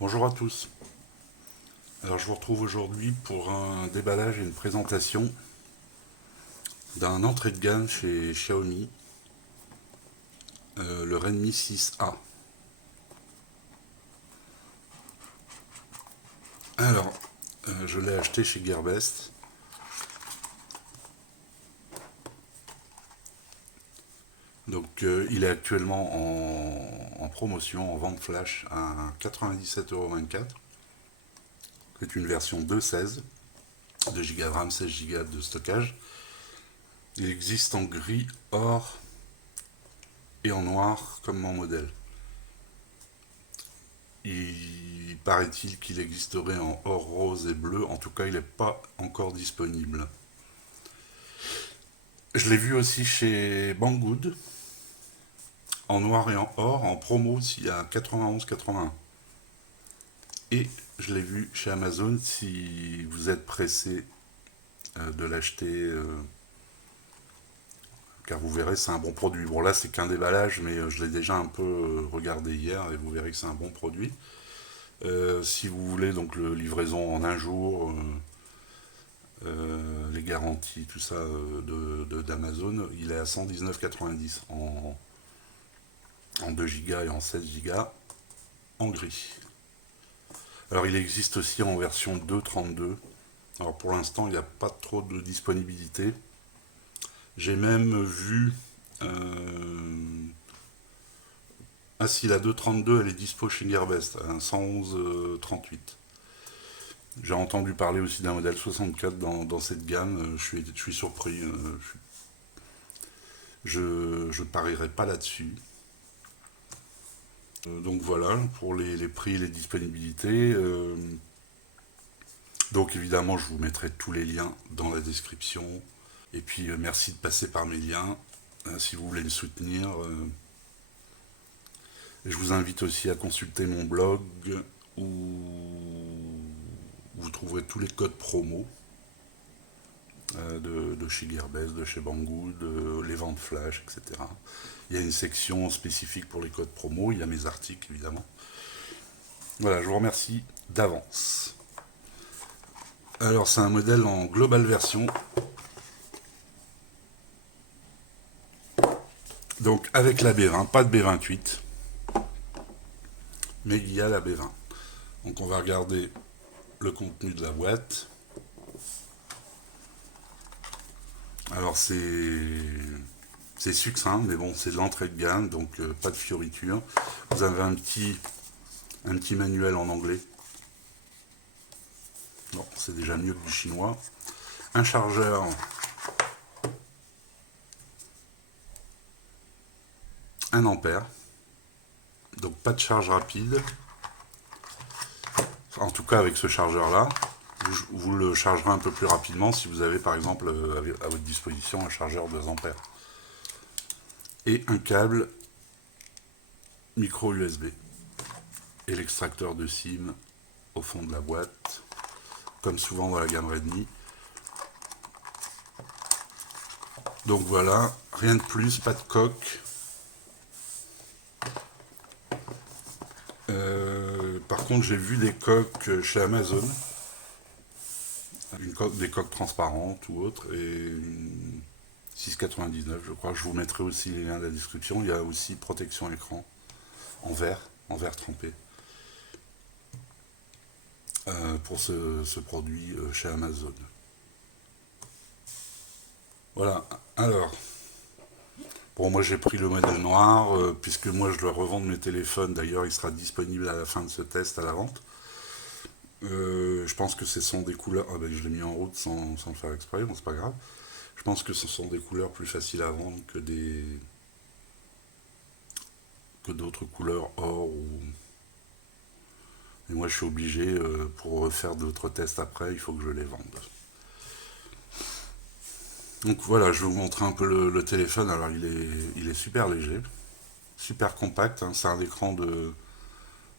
Bonjour à tous. Alors je vous retrouve aujourd'hui pour un déballage et une présentation d'un entrée de gamme chez Xiaomi, le Redmi 6A. Alors, je l'ai acheté chez Gearbest. Donc il est actuellement en promotion, en vente flash à 97,24 €. C'est une version 2.16, 2 Go de RAM, 16 Go de stockage. Il existe en gris, or et en noir comme mon modèle. Il paraît-il qu'il existerait en or, rose et bleu. En tout cas, il n'est pas encore disponible. Je l'ai vu aussi chez Banggood, en noir et en or, en promo aussi à 91,81. Et je l'ai vu chez Amazon si vous êtes pressé de l'acheter, car vous verrez, c'est un bon produit. Bon, là, c'est qu'un déballage, mais je l'ai déjà un peu regardé hier et vous verrez que c'est un bon produit. Si vous voulez donc le livraison en un jour, les garanties, tout ça d'Amazon, il est à 119,90 en 2 Go et en 16 Go en gris. Alors il existe aussi en version 2.32. Alors pour l'instant, il n'y a pas trop de disponibilité. J'ai même vu. Ah si, la 2.32, elle est dispo chez Gearbest, à 111,38. J'ai entendu parler aussi d'un modèle 64 dans cette gamme. Je suis surpris. Je parierai pas là-dessus. Donc voilà, pour les prix et les disponibilités. Donc évidemment, je vous mettrai tous les liens dans la description. Et puis merci de passer par mes liens si vous voulez me soutenir. Je vous invite aussi à consulter mon blog où vous trouverez tous les codes promo de chez Gearbest, de chez Banggood, les ventes flash, etc. Il y a une section spécifique pour les codes promo, il y a mes articles évidemment. Voilà, je vous remercie d'avance. Alors c'est un modèle en global version. Donc avec la B20, pas de B28, mais il y a la B20. Donc on va regarder le contenu de la boîte. Alors c'est succinct, mais bon, c'est de l'entrée de gamme, donc pas de fioritures. Vous avez un petit manuel en anglais. Bon, c'est déjà mieux que du chinois. Un chargeur 1 ampère. Donc pas de charge rapide. En tout cas avec ce chargeur là. Vous le chargerez un peu plus rapidement si vous avez par exemple à votre disposition un chargeur 2 ampères. Et un câble micro USB. Et l'extracteur de SIM au fond de la boîte. Comme souvent dans la gamme Redmi. Donc voilà, rien de plus, pas de coque. Par contre, j'ai vu des coques chez Amazon, des coques transparentes ou autres, et 6,99 je crois. Je vous mettrai aussi les liens dans la description. Il y a aussi protection écran en verre trempé, pour ce produit chez Amazon. Voilà, alors, bon, moi j'ai pris le modèle noir, puisque moi je dois revendre mes téléphones. D'ailleurs, il sera disponible à la fin de ce test à la vente. Je pense que ce sont des couleurs. Ah ben, je l'ai mis en route sans le faire exprès, bon, c'est pas grave. Je pense que ce sont des couleurs plus faciles à vendre que d'autres couleurs or ou. Et moi je suis obligé, pour faire d'autres tests après, il faut que je les vende. Donc voilà, je vais vous montrer un peu le téléphone. Alors il est super léger, super compact, hein. C'est un écran de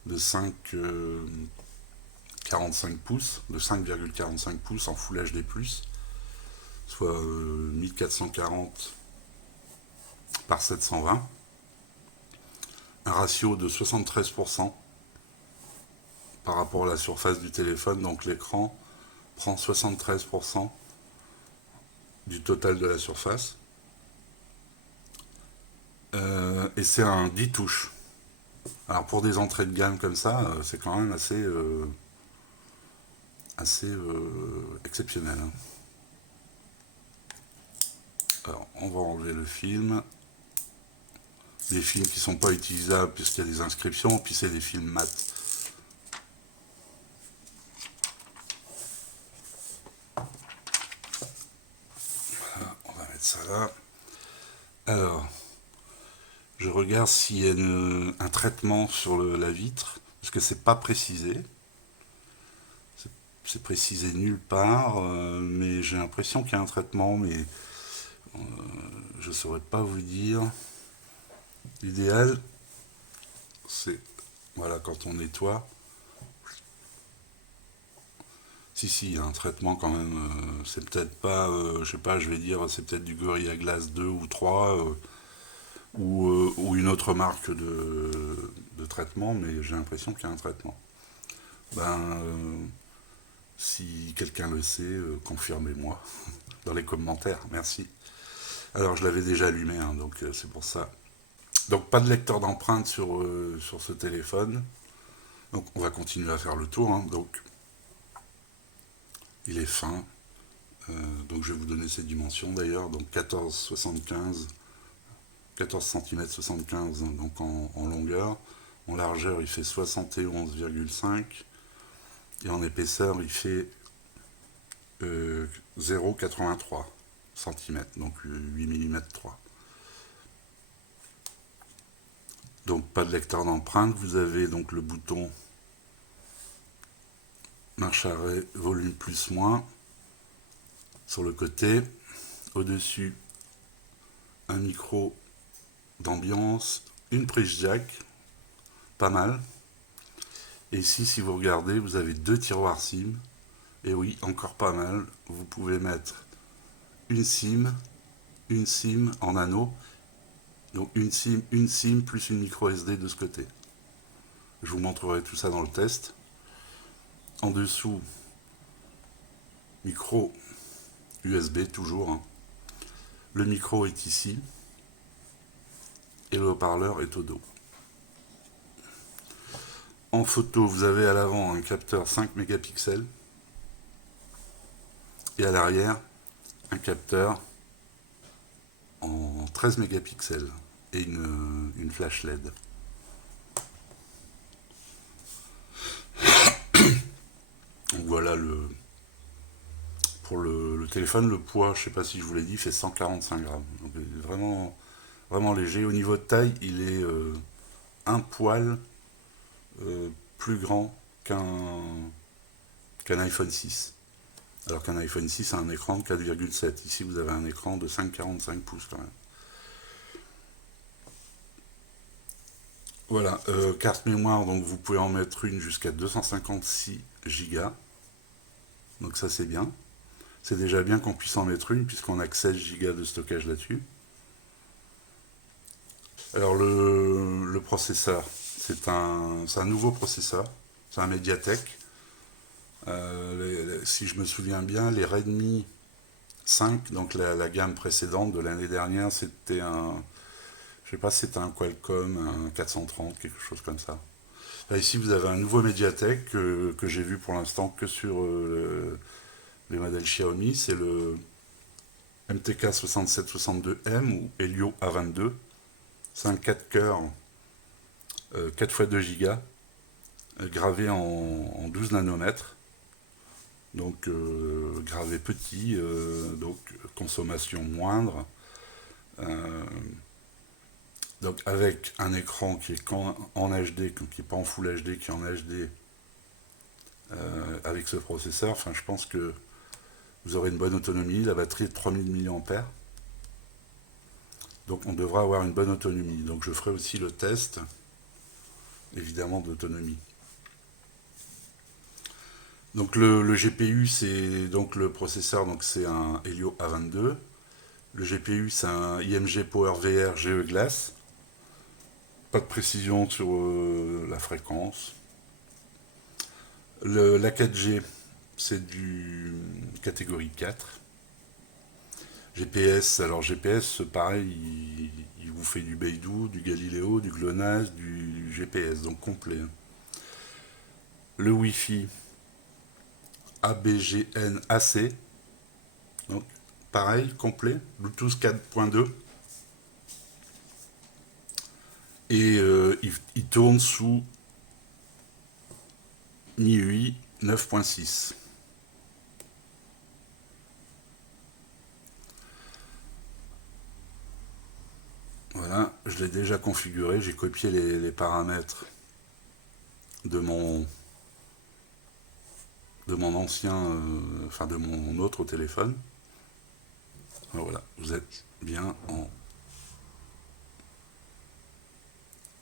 5,45 pouces, de 5,45 pouces en Full HD+, soit 1440 par 720. Un ratio de 73% par rapport à la surface du téléphone, donc l'écran prend 73% du total de la surface. Et c'est un 10 touches. Alors pour des entrées de gamme comme ça, c'est quand même assez exceptionnel. Alors on va enlever le film. Des films qui ne sont pas utilisables puisqu'il y a des inscriptions, puis c'est des films mat. Voilà, on va mettre ça là. Alors, je regarde s'il y a un traitement sur la vitre, parce que c'est pas précisé. C'est précisé nulle part, mais j'ai l'impression qu'il y a un traitement, mais je ne saurais pas vous dire. L'idéal, c'est, voilà, quand on nettoie, si, il y a un traitement quand même, c'est peut-être pas, je sais pas, je vais dire, c'est peut-être du Gorilla Glass 2 ou 3, ou une autre marque de traitement, mais j'ai l'impression qu'il y a un traitement. Ben, si quelqu'un le sait, confirmez-moi dans les commentaires, merci. Alors je l'avais déjà allumé, hein, donc c'est pour ça. Donc pas de lecteur d'empreintes sur ce téléphone. Donc on va continuer à faire le tour. Hein. Donc il est fin. Donc je vais vous donner ses dimensions d'ailleurs. Donc 14 cm 75 donc en longueur. En largeur il fait 71,5 et en épaisseur il fait 0,83 cm, donc 8 mm 3. Donc pas de lecteur d'empreinte, vous avez donc le bouton marche arrêt, volume plus moins sur le côté. Au-dessus, un micro d'ambiance, une prise jack, pas mal. Et ici, si vous regardez, vous avez 2 tiroirs SIM. Et oui, encore pas mal. Vous pouvez mettre une SIM en anneau. Donc une SIM plus une micro SD de ce côté. Je vous montrerai tout ça dans le test. En dessous, micro USB toujours. Hein. Le micro est ici. Et le haut-parleur est au dos. En photo, vous avez à l'avant un capteur 5 mégapixels. Et à l'arrière, un capteur en 13 mégapixels et une flash LED. Donc voilà pour le téléphone, le poids, je ne sais pas si je vous l'ai dit, fait 145 grammes. Donc vraiment, vraiment léger. Au niveau de taille, il est un poil plus grand qu'un iPhone 6. Alors qu'un iPhone 6 a un écran de 4,7. Ici, vous avez un écran de 5,45 pouces quand même. Voilà, carte mémoire, donc vous pouvez en mettre une jusqu'à 256 Go. Donc ça c'est bien. C'est déjà bien qu'on puisse en mettre une puisqu'on a que 16 Go de stockage là-dessus. Alors le processeur, c'est un nouveau processeur, c'est un Mediatek. Si je me souviens bien, les Redmi 5, donc la gamme précédente de l'année dernière, c'était je sais pas si c'était un Qualcomm, un 430, quelque chose comme ça. Là, ici, vous avez un nouveau Mediatek que j'ai vu pour l'instant que sur les modèles Xiaomi. C'est le MTK 6762M ou Helio A22. C'est un 4 cœurs 4 x 2 Go gravé en 12 nanomètres. Donc gravé petit, donc consommation moindre. Donc avec un écran qui est en HD, qui n'est pas en Full HD, qui est en HD, avec ce processeur, enfin je pense que vous aurez une bonne autonomie. La batterie est de 3000 mAh. Donc on devra avoir une bonne autonomie. Donc je ferai aussi le test, évidemment, d'autonomie. Donc le GPU, c'est donc le processeur, donc c'est un Helio A22. Le GPU, c'est un IMG PowerVR GE Glass. Pas de précision sur la fréquence. La 4G, c'est du catégorie 4. GPS, alors GPS, pareil, il vous fait du Beidou, du Galileo, du GLONASS, du GPS, donc complet. Le Wi-Fi, ABGN-AC, donc pareil, complet. Bluetooth 4.2. Et il tourne sous MIUI 9.6. Voilà, je l'ai déjà configuré, j'ai copié les paramètres de mon, de mon ancien, enfin de mon autre téléphone. Alors voilà, vous êtes bien en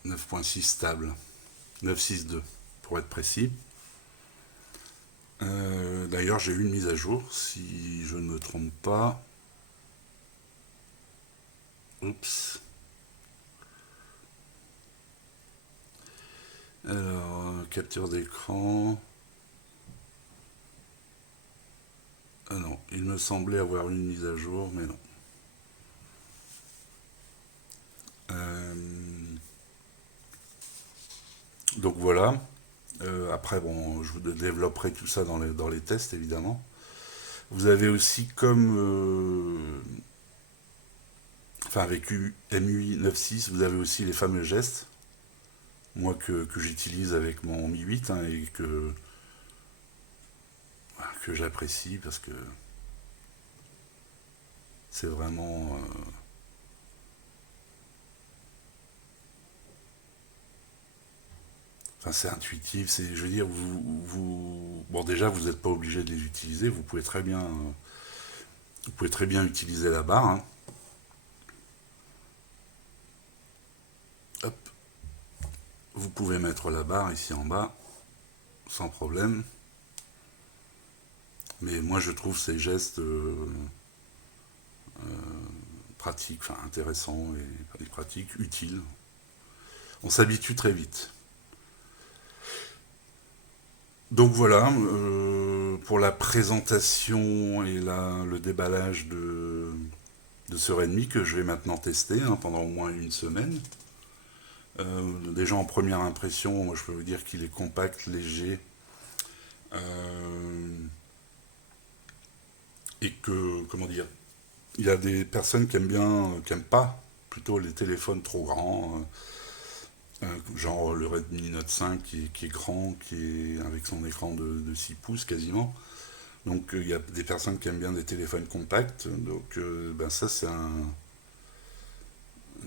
9.6 stable, 9.6.2 pour être précis. D'ailleurs, j'ai eu une mise à jour, si je ne me trompe pas. Oups. Alors, capture d'écran. Ah non, il me semblait avoir eu une mise à jour, mais non. Euh, donc voilà. Après, bon, je vous développerai tout ça dans les tests, évidemment. Vous avez aussi comme... enfin, avec MUI 9.6, vous avez aussi les fameux gestes. Moi, que j'utilise avec mon Mi 8 hein, et que j'apprécie parce que c'est vraiment... enfin, c'est intuitif, c'est, je veux dire, bon, déjà, vous n'êtes pas obligé de les utiliser, vous pouvez très bien utiliser la barre. Hein. Hop, vous pouvez mettre la barre ici en bas, sans problème. Mais moi, je trouve ces gestes pratiques, enfin intéressants et pratiques, utiles. On s'habitue très vite. Donc voilà, pour la présentation et le déballage de ce Redmi que je vais maintenant tester hein, pendant au moins une semaine. Déjà en première impression, moi, je peux vous dire qu'il est compact, léger, euh, et que, comment dire, il y a des personnes qui aiment bien, qui aiment pas plutôt les téléphones trop grands, genre le Redmi Note 5 qui est grand, qui est avec son écran de 6 pouces quasiment. Donc il y a des personnes qui aiment bien des téléphones compacts, donc ben, ça c'est une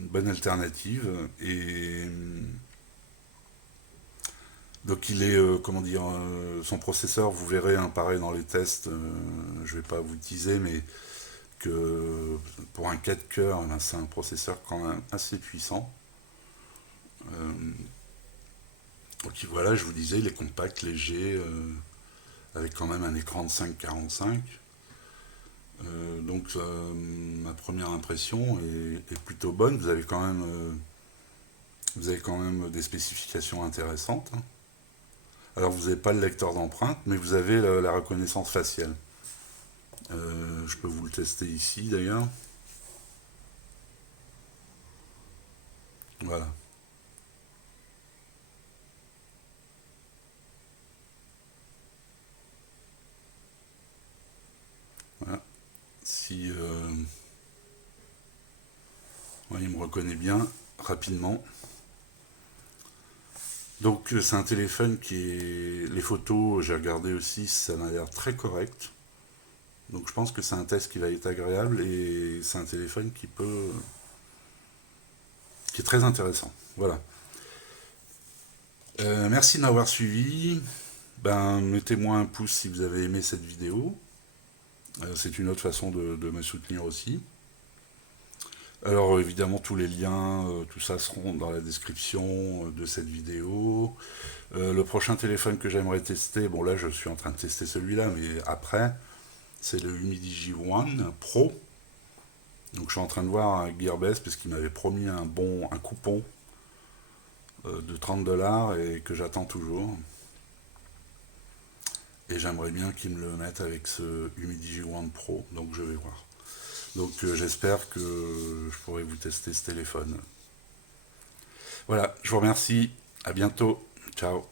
bonne alternative. Et donc il est, comment dire, son processeur, vous verrez, hein, pareil dans les tests, je vais pas vous teaser, mais que pour un 4 coeurs, ben, c'est un processeur quand même assez puissant. Euh, donc voilà, je vous disais, il est compact, léger, avec quand même un écran de 5,45. Donc ma première impression est plutôt bonne. Vous avez quand même des spécifications intéressantes. Hein. Alors vous n'avez pas le lecteur d'empreintes, mais vous avez la reconnaissance faciale. Je peux vous le tester ici d'ailleurs. Voilà. Voilà. Si ouais, il me reconnaît bien rapidement. Donc c'est un téléphone qui est... Les photos, j'ai regardé aussi, ça m'a l'air très correct. Donc je pense que c'est un test qui va être agréable et c'est un téléphone qui est très intéressant. Voilà. Merci de m'avoir suivi. Ben, mettez-moi un pouce si vous avez aimé cette vidéo. C'est une autre façon de me soutenir aussi. Alors évidemment tous les liens, tout ça seront dans la description de cette vidéo. Le prochain téléphone que j'aimerais tester, bon là je suis en train de tester celui-là, mais après, c'est le Humidigi One Pro. Donc je suis en train de voir un Gearbest parce qu'il m'avait promis un coupon de 30 $ et que j'attends toujours. et j'aimerais bien qu'ils me le mettent avec ce Humidigi One Pro, donc je vais voir. Donc j'espère que je pourrai vous tester ce téléphone. Voilà, je vous remercie, à bientôt, ciao.